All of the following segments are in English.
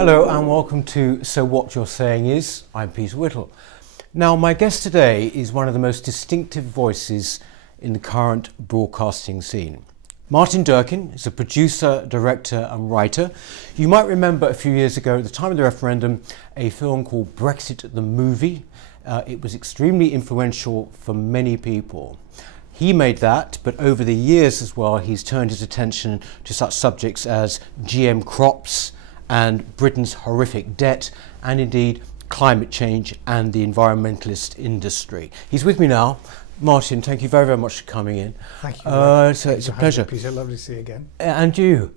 Hello and welcome to So What You're Saying Is. I'm Peter Whittle. Now, my guest today is one of the most distinctive voices in the current broadcasting scene. Martin Durkin is a producer, director and writer. You might remember a few years ago at the time of the referendum a film called Brexit the movie. It was extremely influential for many people. He made that, but over the years as well he's turned his attention to such subjects as GM crops and Britain's horrific debt, and indeed climate change and the environmentalist industry. He's with me now. Martin, thank you very, very much for coming in. Thank you. It's a pleasure. Peter, lovely to see you again. And you.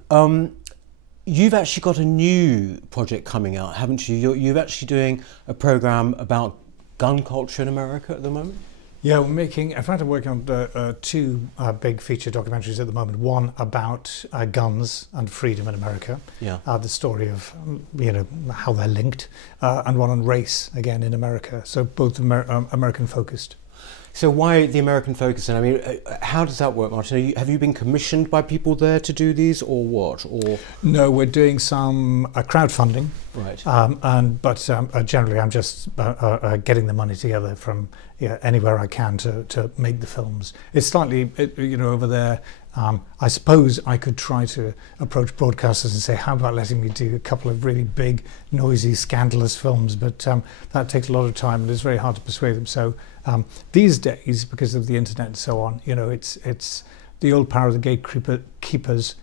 You've actually got a new project coming out, haven't you? You're actually doing a programme about gun culture in America at the moment? Yeah, in fact, I'm working on two big feature documentaries at the moment. One about guns and freedom in America, the story of how they're linked, and one on race again in America. So both American focused. So why the American focus? And I mean, how does that work, Martin? Have you been commissioned by people there to do these, or what? Or no, we're doing some crowdfunding, right? But generally, I'm just getting the money together from anywhere I can to make the films. It's slightly, over there. I suppose I could try to approach broadcasters and say, how about letting me do a couple of really big, noisy, scandalous films? But that takes a lot of time and it's very hard to persuade them. So these days, because of the internet and so on, it's the old power of the gatekeepers,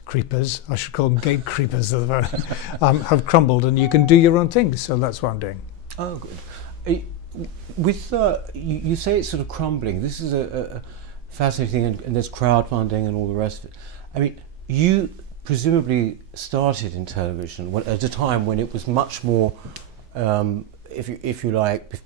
I should call them gate creepers, have crumbled, and you can do your own things. So that's what I'm doing. Oh, good. With you say it's sort of crumbling. This is a fascinating thing, and there's crowdfunding and all the rest of it. I mean, you presumably started in television at a time when it was much more, if you like,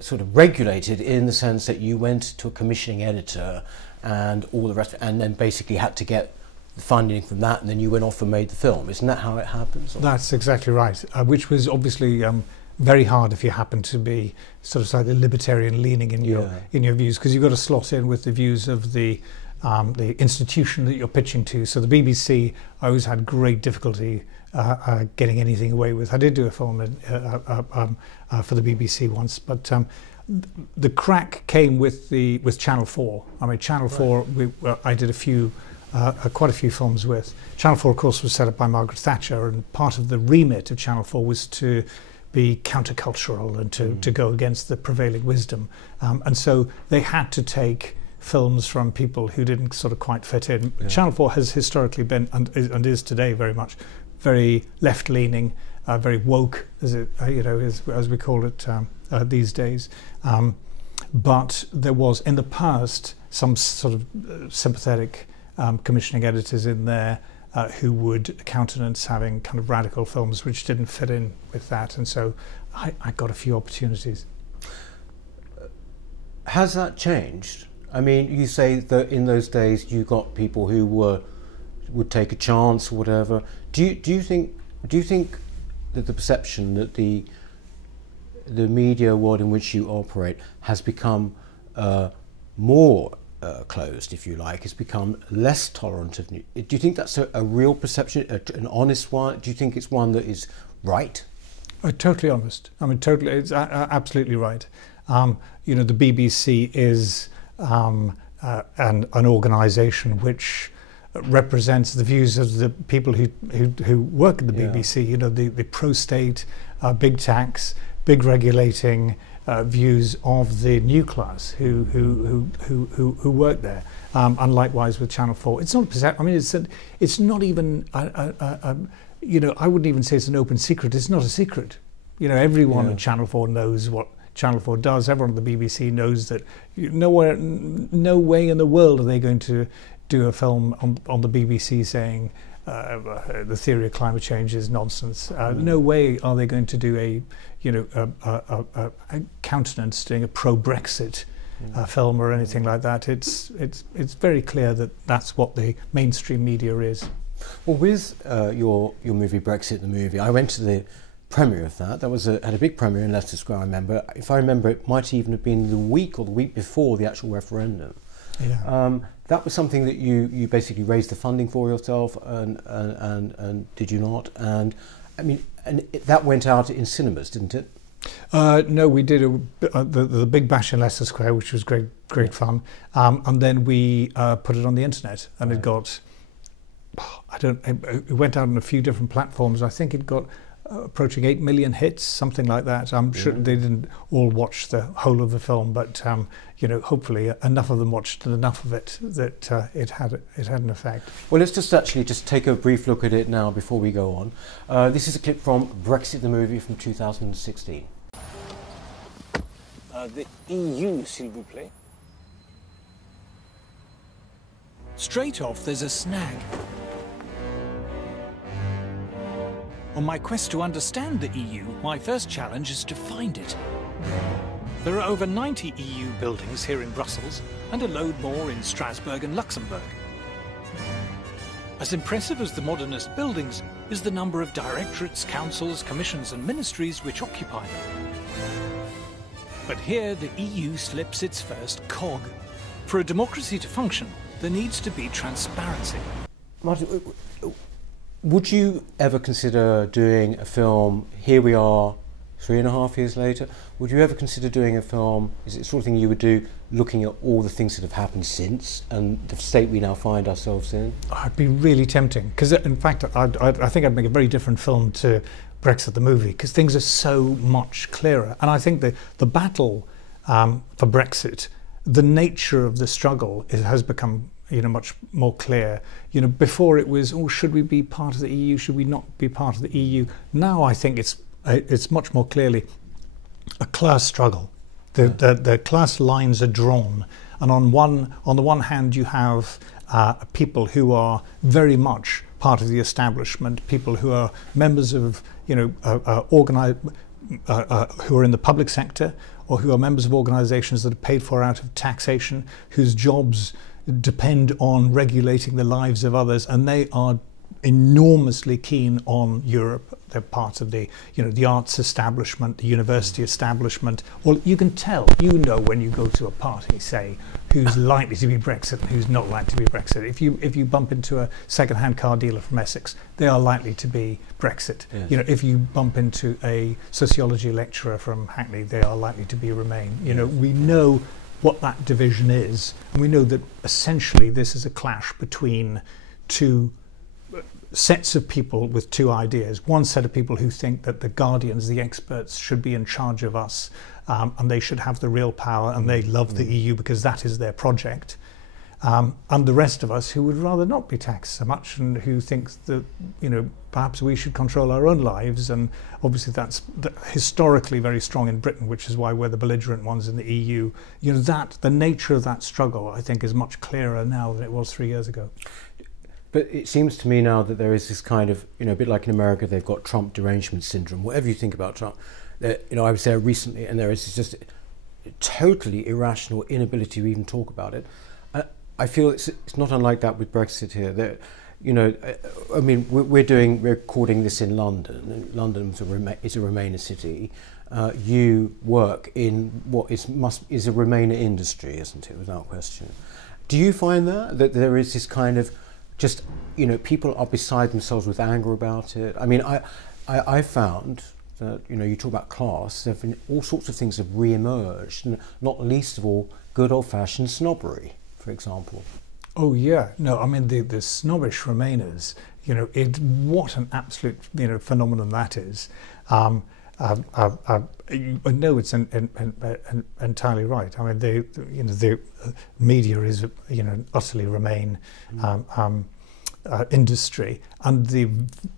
sort of regulated, in the sense that you went to a commissioning editor and all the rest of it, and then basically had to get the funding from that, and then you went off and made the film. Isn't that how it happens? That's exactly right, which was obviously very hard if you happen to be sort of slightly libertarian leaning in your views, because you've got to slot in with the views of the institution that you're pitching to. So the BBC, I always had great difficulty getting anything away with. I did do a film for the BBC once, but the crack came with Channel 4. I mean, Channel 4, I did quite a few films with. Channel 4, of course, was set up by Margaret Thatcher, and part of the remit of Channel 4 was to be countercultural and to go against the prevailing wisdom. And so they had to take films from people who didn't sort of quite fit in. Yeah. Channel 4 has historically been, and is today very much, very left-leaning, very woke, as we call it these days. But there was, in the past, some sort of sympathetic commissioning editors in there who would countenance having kind of radical films which didn't fit in with that, and so I got a few opportunities. Has that changed? I mean, you say that in those days you got people who would take a chance or whatever. Do you think that the perception that the media world in which you operate has become more closed, if you like, has become less tolerant of new? Do you think that's a real perception, an honest one? Do you think it's one that is right? Totally honest. I mean, totally, it's absolutely right. The BBC is an organisation which represents the views of the people who work at the BBC. The pro-state, big tax, big regulating views of the new class who work there, and likewise with Channel 4. It's not a perception. I mean, it's not even. I wouldn't even say it's an open secret. It's not a secret. Everyone at Channel 4 knows what Channel 4 does. Everyone at the BBC knows that. No way in the world are they going to do a film on the BBC saying the theory of climate change is nonsense. No way are they going to do a countenance doing a pro-Brexit film or anything like that. It's very clear that that's what the mainstream media is. Well, with your movie Brexit the movie, I went to the premiere of that. That was had a big premiere in Leicester Square. I remember. If I remember, it might even have been the week before the actual referendum. Yeah. That was something that you basically raised the funding for yourself, and did you not? And I mean, and that went out in cinemas, didn't it? No, we did the Big Bash in Leicester Square, which was great fun, and then we put it on the internet, and it got, it went out on a few different platforms. I think it got approaching 8 million hits, something like that. I'm sure they didn't all watch the whole of the film, but you know, hopefully enough of them watched enough of it that it had an effect. Well, let's just take a brief look at it now before we go on. This is a clip from Brexit, the movie from 2016. The EU, s'il vous plaît. Straight off, there's a snag. On my quest to understand the EU, my first challenge is to find it. There are over 90 EU buildings here in Brussels, and a load more in Strasbourg and Luxembourg. As impressive as the modernist buildings is the number of directorates, councils, commissions and ministries which occupy them. But here the EU slips its first cog. For a democracy to function, there needs to be transparency. Martin, would you ever consider doing a film, here we are 3.5 years later, would you ever consider doing a film, is it the sort of thing you would do, looking at all the things that have happened since and the state we now find ourselves in? I'd be really tempting, because in fact I think I'd make a very different film to Brexit the movie, because things are so much clearer. And I think the battle for Brexit, the nature of the struggle has become, you know, much more clear. You know, before it was, oh, should we be part of the EU? Should we not be part of the EU? Now I think it's much more clearly a class struggle. The class lines are drawn, and on the one hand you have people who are very much part of the establishment, people who are members of, you know, who are in the public sector, or who are members of organisations that are paid for out of taxation, whose jobs depend on regulating the lives of others, and they are enormously keen on Europe. They're part of the, you know, the arts establishment, the university establishment. Well, you can tell, you know, when you go to a party, say, who's likely to be Brexit and who's not likely to be Brexit. If you bump into a second-hand car dealer from Essex, they are likely to be Brexit. Yes. You know, if you bump into a sociology lecturer from Hackney, they are likely to be Remain. You know, we know what that division is, and we know that essentially this is a clash between two sets of people with two ideas. One set of people who think that the guardians, the experts, should be in charge of us, and they should have the real power, and they love the EU because that is their project. And the rest of us who would rather not be taxed so much, and who think that, you know, perhaps we should control our own lives. And obviously that's historically very strong in Britain, which is why we're the belligerent ones in the EU. You know, that the nature of that struggle, I think, is much clearer now than it was 3 years ago. But it seems to me now that there is this kind of, you know, a bit like in America, they've got Trump derangement syndrome. Whatever you think about Trump, you know, I was there recently, and there is just a totally irrational inability to even talk about it. I feel it's not unlike that with Brexit here. You know, I mean, we're recording this in London, and London is a Remainer city. You work in what is a Remainer industry, isn't it, without question? Do you find that there is this kind of just, you know, people are beside themselves with anger about it? I mean, I found that, you know, you talk about class, there have been all sorts of things have re-emerged, and not least of all, good old-fashioned snobbery, for example. Oh yeah, no, I mean the snobbish Remainers, you know, what an absolute, you know, phenomenon that is. No, it's entirely right. I mean, the media is, you know, utterly Remain industry, and the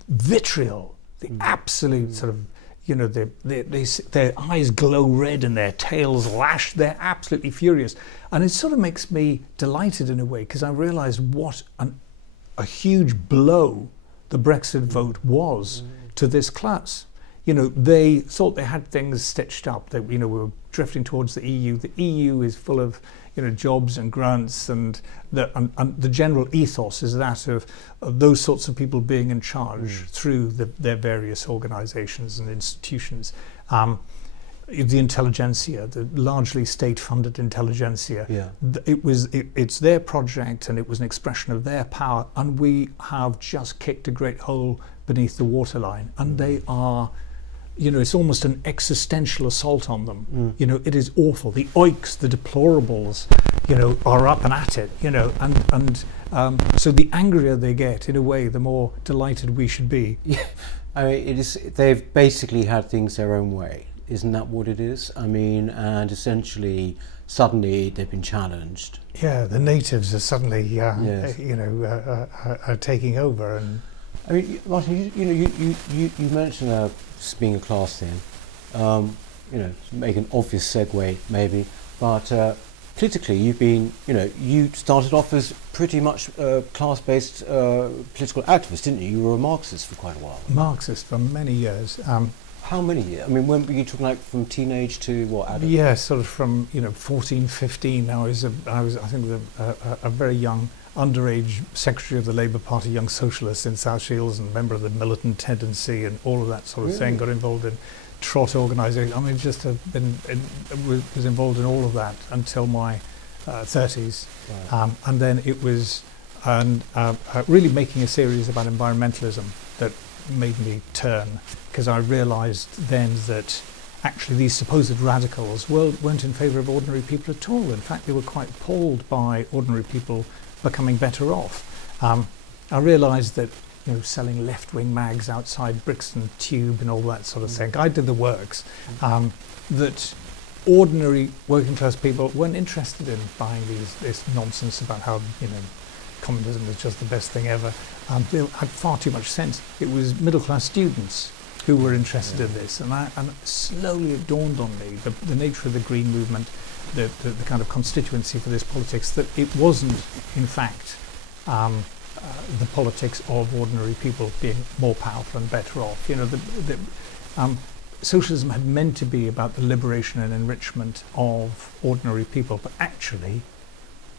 vitriol, the absolute sort of, you know, their eyes glow red and their tails lash. They're absolutely furious, and it sort of makes me delighted in a way, because I realise what a huge blow the Brexit vote was to this class. You know, they thought they had things stitched up, that, you know, we were drifting towards the EU. The EU is full of, you know, jobs and grants, and the general ethos is that of those sorts of people being in charge through their various organisations and institutions. the intelligentsia, the largely state-funded intelligentsia. Yeah. It's their project, and it was an expression of their power, and we have just kicked a great hole beneath the waterline, and they are, you know, it's almost an existential assault on them. You know, it is awful. The oiks, the deplorables, you know, are up and at it, you know, and so the angrier they get, in a way, the more delighted we should be. Yeah, I mean, it is. They've basically had things their own way, isn't that what it is? I mean, and essentially, suddenly they've been challenged. Yeah, the natives are suddenly, Yes. you know, are taking over. And I mean, Martin, you mentioned this being a class thing. You know, to make an obvious segue, maybe, but. Politically, you've been, you know, you started off as pretty much class-based political activist, didn't you? You were a Marxist for quite a while. Marxist for many years. How many years? I mean, when were you talking, like, from teenage to what? Adult? Yeah, sort of from, you know, 14, 15. I was I think a very young underage secretary of the Labour Party Young Socialists in South Shields, and member of the militant tendency and all of that sort of thing. Got involved in trot organisation. I mean, just have been was involved in all of that until my 30s, Right. and then it was really making a series about environmentalism that made me turn, because I realised then that actually these supposed radicals weren't in favour of ordinary people at all. In fact, they were quite appalled by ordinary people becoming better off. I realised that, you know, selling left-wing mags outside Brixton Tube and all that sort of thing, I did the works, that ordinary working class people weren't interested in buying this nonsense about how, you know, communism is just the best thing ever. They had far too much sense. It was middle class students who were interested in this, and slowly it dawned on me, the nature of the Green movement, the kind of constituency for this politics, that it wasn't in fact the politics of ordinary people being more powerful and better off. You know, socialism had meant to be about the liberation and enrichment of ordinary people, but actually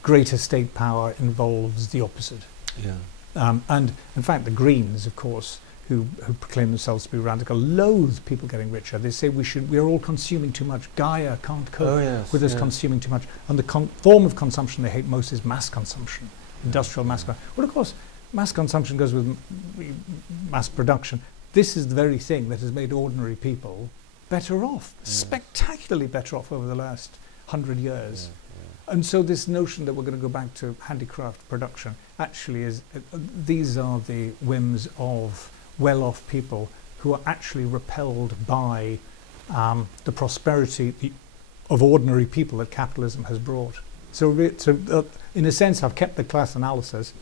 greater state power involves the opposite. Yeah. And in fact, the Greens, of course, who proclaim themselves to be radical, loathe people getting richer. They say we're all consuming too much. Gaia can't cope with us consuming too much. And the form of consumption they hate most is mass consumption, industrial mass consumption. Well, of course, mass consumption goes with mass production. This is the very thing that has made ordinary people better off, spectacularly better off over the last 100 years. And so this notion that we're going to go back to handicraft production actually is, these are the whims of well-off people who are actually repelled by the prosperity of ordinary people that capitalism has brought. So in a sense, I've kept the class analysis,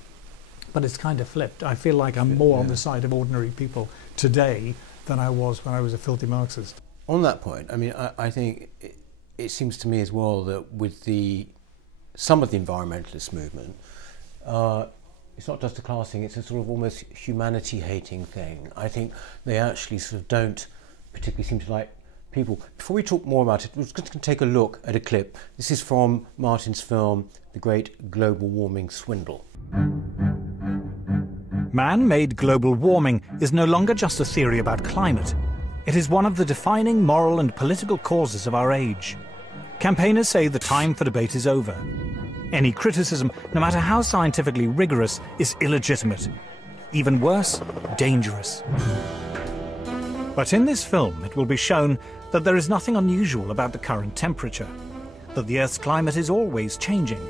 but it's kind of flipped. I feel like I'm more on the side of ordinary people today than I was when I was a filthy Marxist. On that point, I mean, I think it seems to me as well that with some of the environmentalist movement, it's not just a class thing, it's a sort of almost humanity-hating thing. I think they actually sort of don't particularly seem to like people. Before we talk more about it, we're just going to take a look at a clip. This is from Martin's film, The Great Global Warming Swindle. Man-made global warming is no longer just a theory about climate. It is one of the defining moral and political causes of our age. Campaigners say the time for debate is over. Any criticism, no matter how scientifically rigorous, is illegitimate. Even worse, dangerous. But in this film, it will be shown that there is nothing unusual about the current temperature, that the Earth's climate is always changing,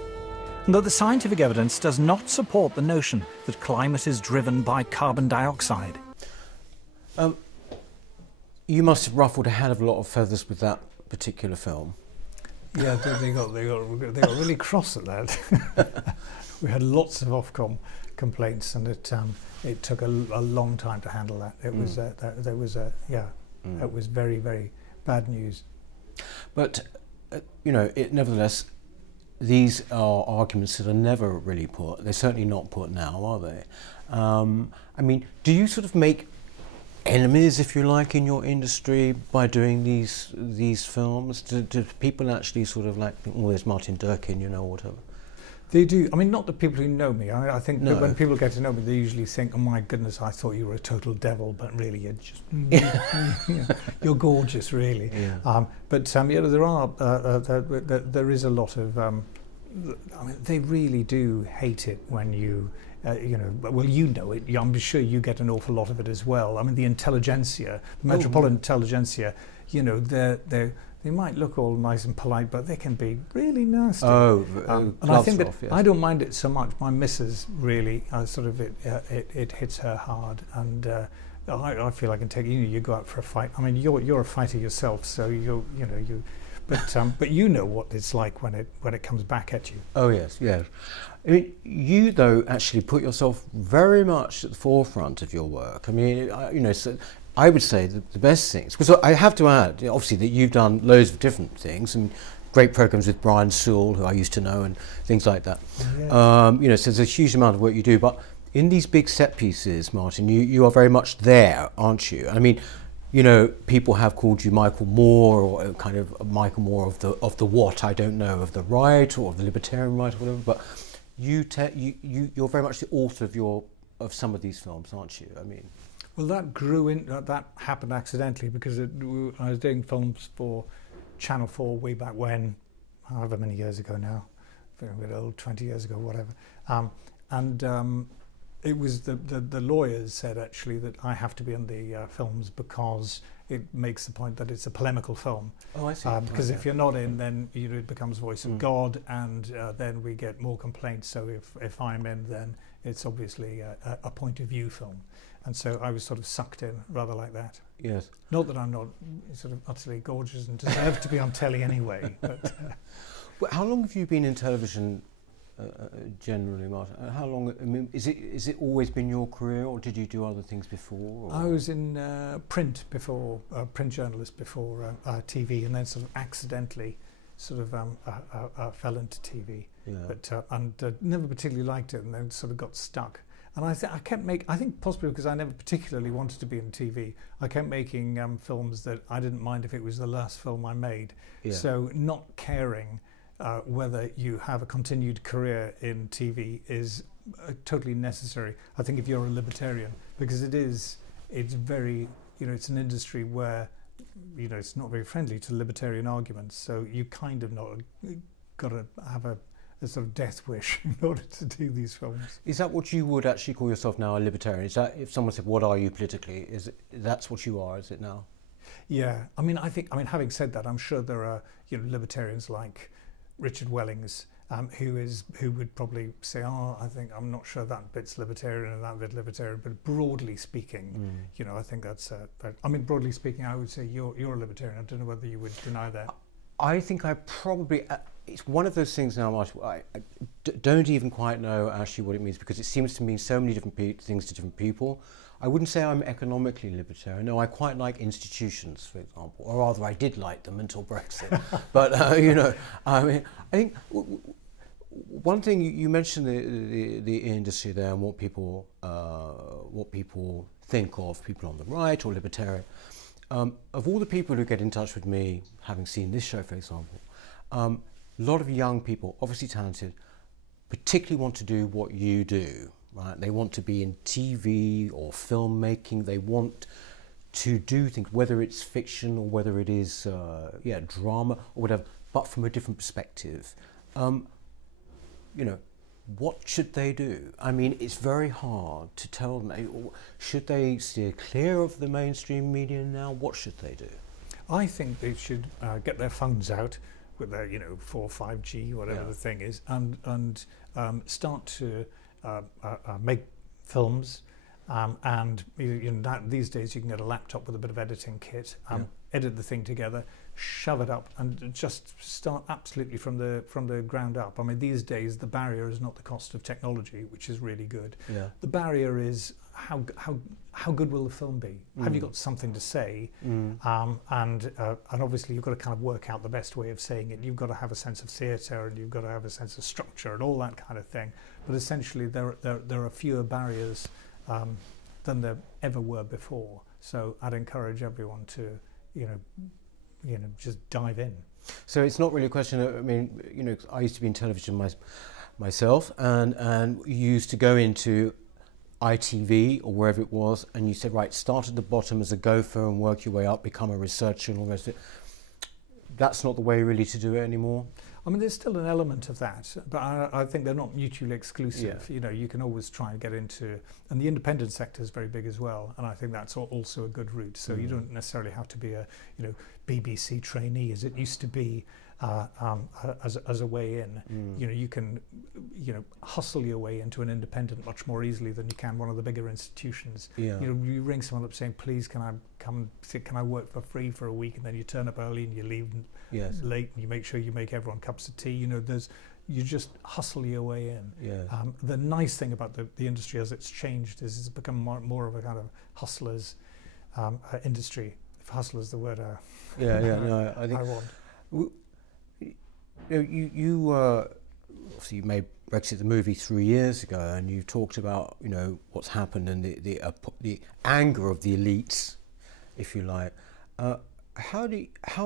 and that the scientific evidence does not support the notion that climate is driven by carbon dioxide. You must have ruffled a hell of a lot of feathers with that particular film. Yeah, they got really cross at that. We had lots of Ofcom complaints, and it took a long time to handle that. It was it was very, very bad news. But you know, nevertheless, these are arguments that are never really put. They're certainly not put now, are they? I mean, do you sort of make enemies, if you like, in your industry by doing these films? Do people actually sort of like think, oh, there's Martin Durkin, you know, or whatever? They do. I mean, not the people who know me. I think No. that when people get to know me, they usually think, "Oh my goodness, I thought you were a total devil," but really, you're just you're gorgeous, really. Yeah. There is a lot of. I mean, they really do hate it when you. Well, you know it. I'm sure you get an awful lot of it as well. I mean, the intelligentsia, the metropolitan intelligentsia. They might look all nice and polite, but they can be really nasty. And I think that yes. I don't mind it so much. My missus really it hits her hard, and I feel I can take. You go out for a fight. I mean, you're a fighter yourself, so but you know what it's like when it comes back at you. Oh yes, yes. I mean, you though actually put yourself very much at the forefront of your work. I mean, so I would say the best things, because I have to add, obviously, that you've done loads of different things and great programs with Brian Sewell, who I used to know, and things like that. Yeah. So there's a huge amount of work you do, but in these big set pieces, Martin, you are very much there, aren't you? I mean, people have called you Michael Moore, or kind of Michael Moore of the what, I don't know, of the right or of the libertarian right or whatever, but you're very much the author of some of these films, aren't you? I mean, well, that happened accidentally because I was doing films for Channel 4 way back when, however many years ago now, a bit old, 20 years ago, whatever. It was the lawyers said actually that I have to be in the films because it makes the point that it's a polemical film. Oh, I see. Because if you're not in, then it becomes Voice of God, and then we get more complaints. So if I'm in, then it's obviously a point of view film. And so I was sort of sucked in, rather like that. Yes. Not that I'm not sort of utterly gorgeous and deserve to be on telly anyway. But, well, how long have you been in television generally, Martin? How long? I mean, is it always been your career, or did you do other things before? Or? I was in print before, print journalist before TV, and then sort of accidentally sort of fell into TV. Yeah. But and never particularly liked it, and then sort of got stuck. And I think possibly because I never particularly wanted to be in TV, I kept making films that I didn't mind if it was the last film I made. Yeah. So not caring whether you have a continued career in TV is totally necessary. I think if you're a libertarian, because it's very, it's an industry where, it's not very friendly to libertarian arguments. So you kind of not got to have a sort of death wish in order to do these films. Is that what you would actually call yourself now, a libertarian? Is that, if someone said, what are you politically, that's what you are, is it now? Yeah, having said that, I'm sure there are, libertarians like Richard Wellings, who would probably say, I'm not sure that bit's libertarian and that bit libertarian, but broadly speaking, I think that's, broadly speaking, I would say you're a libertarian. I don't know whether you would deny that. I think I probably, it's one of those things now, Martin, I don't even quite know actually what it means, because it seems to mean so many different things to different people. I wouldn't say I'm economically libertarian. No, I quite like institutions, for example, or rather I did like them until Brexit. But, I think one thing you mentioned the industry there and what people think of people on the right or libertarian. Of all the people who get in touch with me, having seen this show, for example, a lot of young people, obviously talented, particularly want to do what you do, right? They want to be in TV or filmmaking. They want to do things, whether it's fiction or whether it is, drama or whatever, but from a different perspective. What should they do? I mean, it's very hard to tell them. Should they steer clear of the mainstream media now? What should they do? I think they should get their phones out with their, 4, 5G, whatever the thing is, and start to make films. And these days you can get a laptop with a bit of editing kit, edit the thing together, shove it up, and just start absolutely from the ground up. I mean, these days the barrier is not the cost of technology, which is really good. Yeah. The barrier is how good will the film be? Have you got something to say? And obviously you've got to kind of work out the best way of saying it. You've got to have a sense of theatre, and you've got to have a sense of structure and all that kind of thing. But essentially there are fewer barriers than there ever were before. So I'd encourage everyone to, just dive in. So it's not really a question of, I used to be in television myself, and you used to go into ITV or wherever it was, and you said, right, start at the bottom as a gopher and work your way up, become a researcher and all the rest of it. That's not the way really to do it anymore. I mean, there's still an element of that, but I think they're not mutually exclusive. Yeah. You know, you can always try and get into, and the independent sector is very big as well, and I think that's also a good route. So you don't necessarily have to be a, you know, BBC trainee as it used to be as a way in. You know, you can, you know, hustle your way into an independent much more easily than you can one of the bigger institutions. Yeah. You know, you ring someone up saying, please, can I come, can I work for free for a week, and then you turn up early and you leave late, and you make sure you make everyone cups of tea. You know, you just hustle your way in. Yeah. The nice thing about the industry as it's changed is it's become more of a kind of hustlers industry. If hustler is the word no, I think I want. You obviously you made Brexit the movie 3 years ago, and you talked about, you know, what's happened and the anger of the elites, if you like. How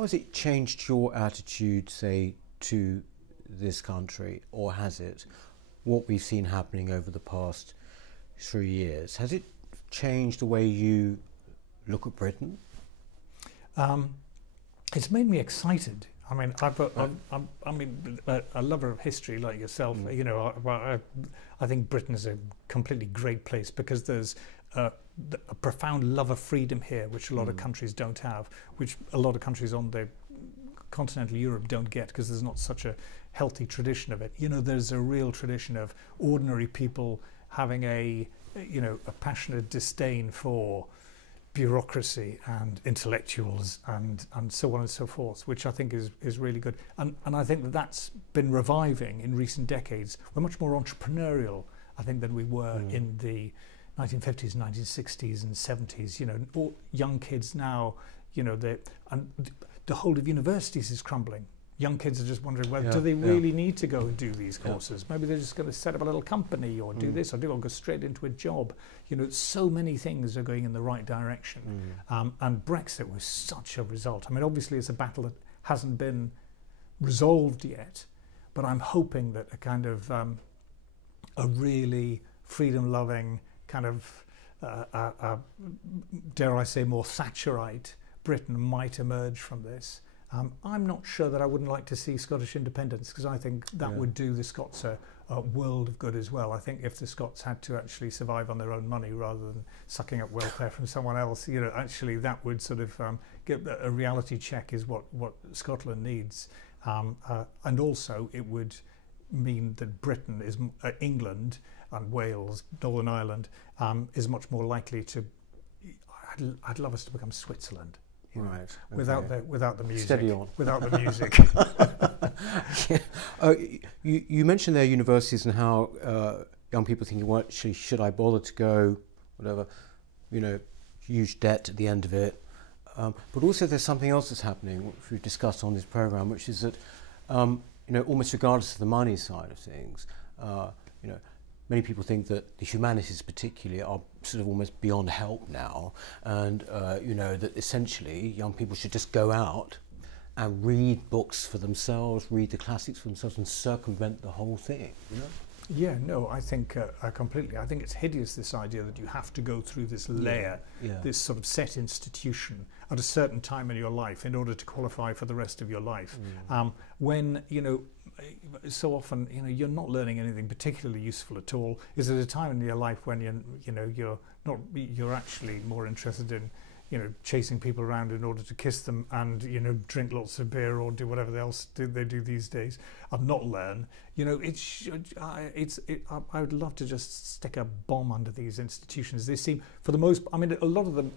has it changed your attitude, say, to this country, or has it? What we've seen happening over the past 3 years, has it changed the way you look at Britain? It's made me excited. I mean, I'm a lover of history like yourself. You know, I think Britain is a completely great place because there's a profound love of freedom here, which a lot of countries don't have, which a lot of countries on the continental Europe don't get because there's not such a healthy tradition of it. You know, there's a real tradition of ordinary people having a passionate disdain for bureaucracy and intellectuals and so on and so forth, which I think is really good. And I think that's been reviving in recent decades. We're much more entrepreneurial, I think, than we were in the 1950s, 1960s and 70s. You know, all young kids now, you know, the whole of universities is crumbling. Young kids are just wondering, well, do they really need to go and do these courses? Maybe they're just going to set up a little company or do this or go straight into a job. You know, so many things are going in the right direction. And Brexit was such a result. I mean, obviously it's a battle that hasn't been resolved yet, but I'm hoping that a kind of a really freedom-loving kind of, dare I say, more Thatcherite Britain might emerge from this. I'm not sure that I wouldn't like to see Scottish independence, because I think that would do the Scots a world of good as well. I think if the Scots had to actually survive on their own money rather than sucking up welfare from someone else, you know, actually that would sort of get a reality check is what Scotland needs. And also it would mean that Britain is England and Wales, Northern Ireland, is much more likely to. I'd love us to become Switzerland. Right. Okay. Without the music. Steady on. Without the music. You mentioned there universities and how young people thinking, well, actually, should I bother to go? Whatever, you know, huge debt at the end of it. But also, there's something else that's happening, which we've discussed on this program, which is that, you know, almost regardless of the money side of things, you know, many people think that the humanities particularly are sort of almost beyond help now, and you know, that essentially young people should just go out and read books for themselves, read the classics for themselves, and circumvent the whole thing, you know? Yeah, no, I think completely. I think it's hideous, this idea that you have to go through this layer, this sort of set institution at a certain time in your life in order to qualify for the rest of your life. When, you know, so often, you know, you're not learning anything particularly useful at all. Is at a time in your life when you're actually more interested in, you know, chasing people around in order to kiss them and, you know, drink lots of beer or do whatever else they do these days and not learn. You know, I would love to just stick a bomb under these institutions. They seem, for the most, I mean, a lot of them,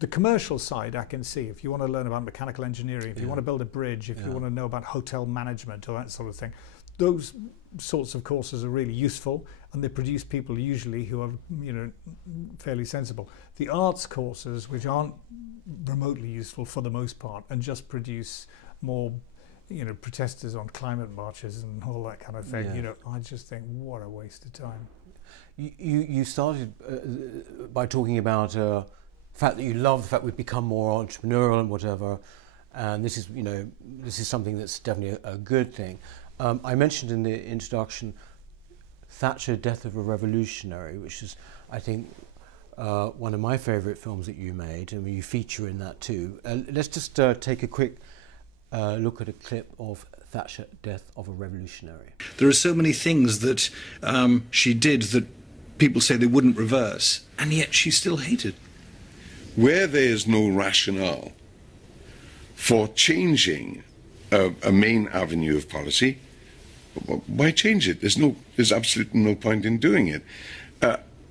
the commercial side I can see. If you want to learn about mechanical engineering, if you want to build a bridge, if you want to know about hotel management or that sort of thing, those sorts of courses are really useful, and they produce people usually who are, you know, fairly sensible. The arts courses, which aren't remotely useful for the most part, and just produce more, you know, protesters on climate marches and all that kind of thing. You know, I just think, what a waste of time. You started by talking about the fact that you love the fact we've become more entrepreneurial and whatever, and this is, you know, this is something that's definitely a good thing. I mentioned in the introduction Thatcher, Death of a Revolutionary, which is, I think, one of my favourite films that you made. I mean, you feature in that too. Let's just take a quick look at a clip of Thatcher, Death of a Revolutionary. There are so many things that she did that people say they wouldn't reverse, and yet she's still hated. Where there is no rationale for changing a main avenue of policy, why change it? There's absolutely no point in doing it.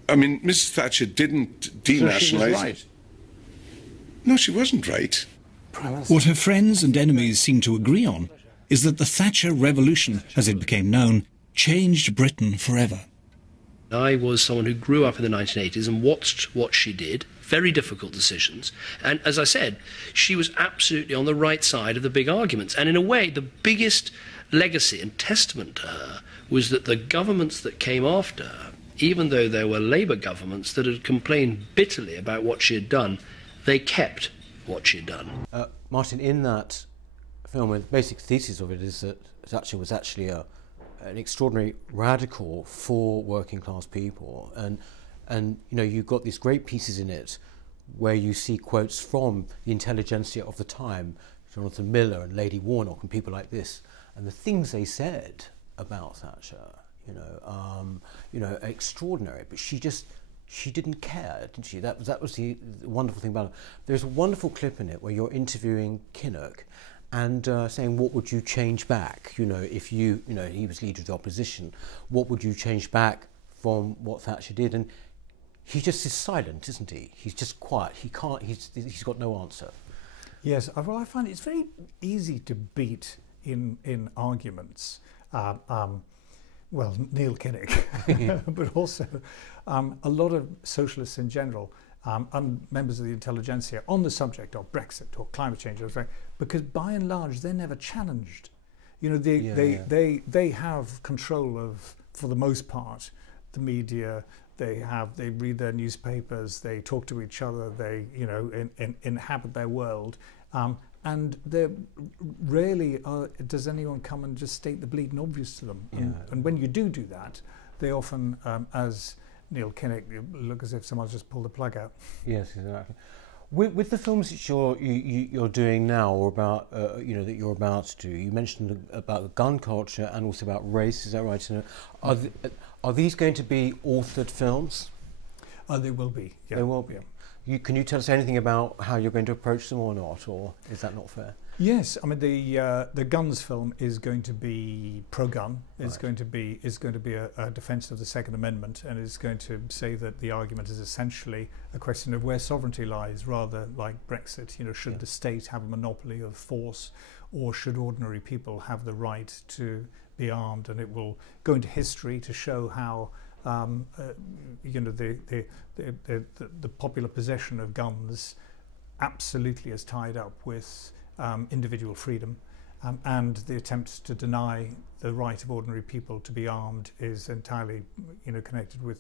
I mean, Mrs. Thatcher didn't denationalise. So she was right. No, she wasn't right. What her friends and enemies seem to agree on is that the Thatcher Revolution, as it became known, changed Britain forever. I was someone who grew up in the 1980s and watched what she did, very difficult decisions, and as I said, she was absolutely on the right side of the big arguments, and in a way the biggest legacy and testament to her was that the governments that came after her, even though there were Labour governments that had complained bitterly about what she had done, they kept what she had done. Martin, in that film, the basic thesis of it is that Thatcher was actually an extraordinary radical for working class people, and you know, you've got these great pieces in it where you see quotes from the intelligentsia of the time, Jonathan Miller and Lady Warnock and people like this, and the things they said about Thatcher, you know, extraordinary. But she didn't care, didn't she? That was the wonderful thing about it. There's a wonderful clip in it where you're interviewing Kinnock and saying, what would you change back? You know, if he was leader of the opposition, what would you change back from what Thatcher did? And he just is silent, isn't he? He's just quiet. He can't. He's got no answer. Yes. Well, I find it's very easy to beat in arguments. Well, Neil Kinnock, but also a lot of socialists in general and members of the intelligentsia on the subject of Brexit or climate change, because by and large they're never challenged. You know, they have control of, for the most part, the media. They read their newspapers. They talk to each other. They inhabit their world. And there rarely does anyone come and just state the bleeding obvious to them. Yeah. And when you do that, they often, as Neil Kinnock, look as if someone's just pulled the plug out. Yes, exactly. With the films that you're doing now, or about that you're about to do, you mentioned about gun culture and also about race. Is that right? Are these going to be authored films? They will be. Yeah. They will be. Yeah. Can you tell us anything about how you're going to approach them or not, or is that not fair? Yes, I mean the guns film is going to be pro-gun. It's Right. going to be a defence of the Second Amendment, and it's going to say that the argument is essentially a question of where sovereignty lies, rather like Brexit. You know, should the state have a monopoly of force, or should ordinary people have the right to be armed? And it will go into history to show how the popular possession of guns absolutely is tied up with individual freedom, and the attempts to deny the right of ordinary people to be armed is entirely connected with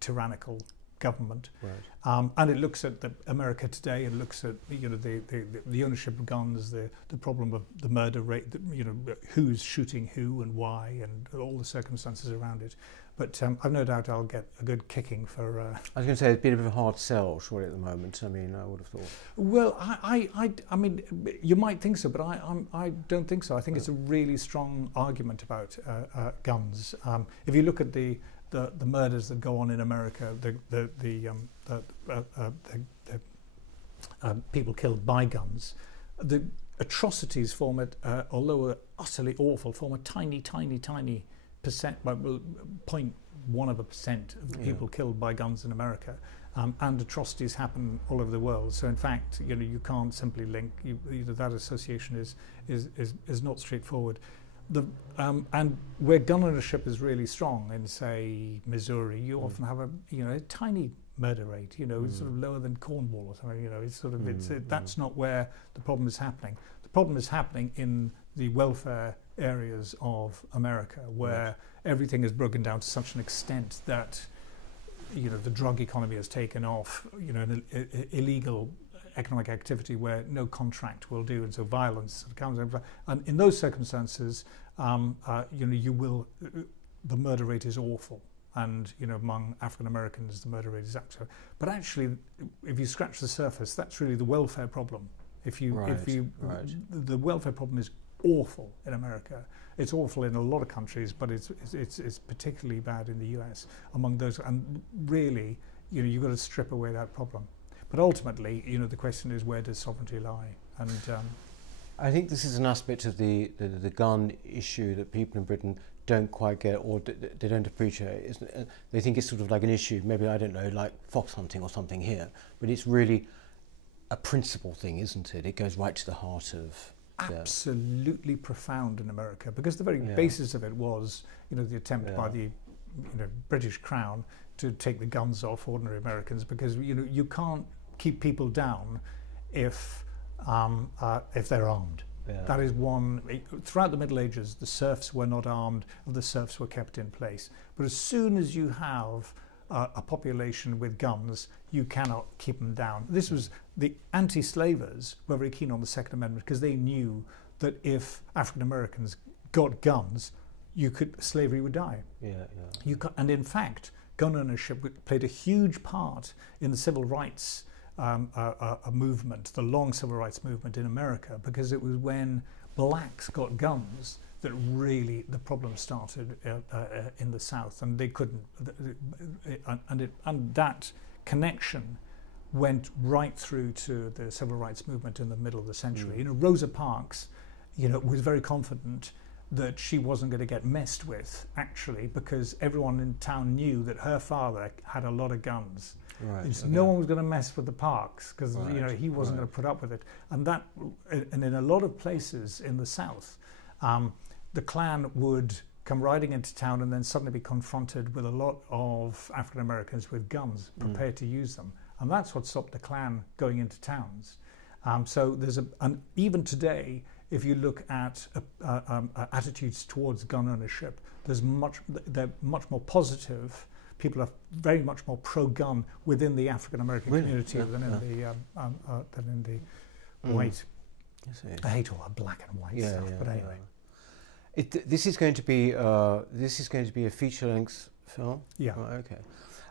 tyrannical government. Right. And it looks at America today, and looks at the ownership of guns, the problem of the murder rate, who's shooting who and why, and all the circumstances around it. But I've no doubt I'll get a good kicking for... I was going to say, it's been a bit of a hard sell, surely, at the moment. I mean, I would have thought. Well, I mean, you might think so, but I don't think so. I think it's a really strong argument about guns. If you look at the murders that go on in America, the people killed by guns, the atrocities form it, although utterly awful, form a tiny percent, 0.1% of the people killed by guns in America, and atrocities happen all over the world. So in fact, you can't simply link. That association is not straightforward. And where gun ownership is really strong, in say Missouri, you often have a tiny murder rate. It's sort of lower than Cornwall or something. It's sort of that's not where the problem is happening. The problem is happening in the welfare areas of America, where everything is broken down to such an extent that the drug economy has taken off. An illegal economic activity where no contract will do, and so violence comes over. And in those circumstances, you will the murder rate is awful. And among African Americans, the murder rate is actually. But actually, if you scratch the surface, that's really the welfare problem. The welfare problem is awful in America. It's awful in a lot of countries, but it's particularly bad in the US among those. And really, you've got to strip away that problem. But ultimately, the question is, where does sovereignty lie? And I think this is an aspect of the gun issue that people in Britain don't quite get, or they don't appreciate. They think it's sort of like an issue, maybe, I don't know, like fox hunting or something here, but it's really a principle thing, isn't it? It goes right to the heart of... Absolutely profound in America, because the very basis of it was, the attempt by the British Crown to take the guns off ordinary Americans, because you can't keep people down if they're armed. Yeah. That is one. Throughout the Middle Ages, the serfs were not armed, the serfs were kept in place. But as soon as you have a population with guns, you cannot keep them down. This was the anti-slavers were very keen on the Second Amendment, because they knew that if African Americans got guns, slavery would die. And in fact, gun ownership played a huge part in the civil rights movement, the long civil rights movement in America, because it was when blacks got guns that really the problem started in the South, and they couldn't, and that connection went right through to the civil rights movement in the middle of the century. Rosa Parks, was very confident that she wasn't going to get messed with, actually, because everyone in town knew that her father had a lot of guns. No one was going to mess with the Parks, because he wasn't going to put up with it. And in a lot of places in the South, the Klan would come riding into town and then suddenly be confronted with a lot of African Americans with guns, prepared to use them. And that's what stopped the Klan going into towns. So there's even today, if you look at attitudes towards gun ownership, they're much more positive. People are very much more pro-gun within the African American community than in the white. I hate all that black and white stuff, but anyway. This is going to be a feature-length film. Yeah. Oh, okay.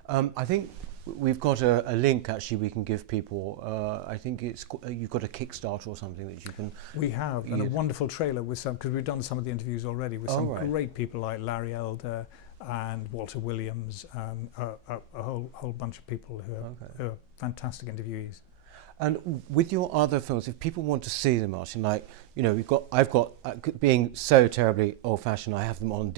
I think we've got a link actually we can give people. I think you've got a Kickstarter or something that you can. We have, and a wonderful trailer with some, because we've done some of the interviews already with some great people like Larry Elder and Walter Williams, a whole bunch of people who are fantastic interviewees. And with your other films, if people want to see them, Martin, like I've got being so terribly old-fashioned, I have them on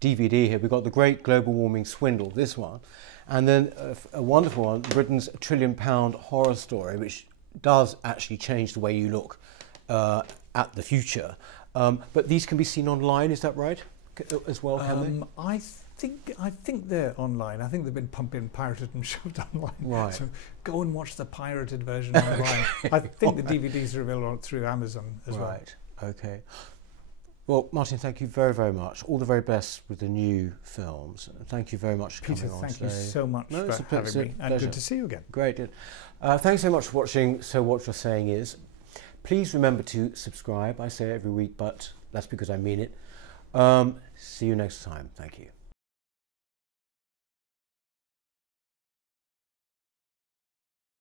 DVD here. We've got The Great Global Warming Swindle, this one, and then a wonderful one, Britain's £1 trillion horror story, which does actually change the way you look at the future. But these can be seen online, is that right? As well, can they? I think they're online. I think they've been pirated and shoved online. Right. So go and watch the pirated version online. I think the DVDs are available through Amazon as well. Right. Okay. Well, Martin, thank you very, very much. All the very best with the new films. Thank you very much for coming on today. Peter, thank you so much for having me. And good to see you again. Great. Thanks so much for watching So What You're Saying Is. Please remember to subscribe. I say it every week, but that's because I mean it. See you next time. Thank you.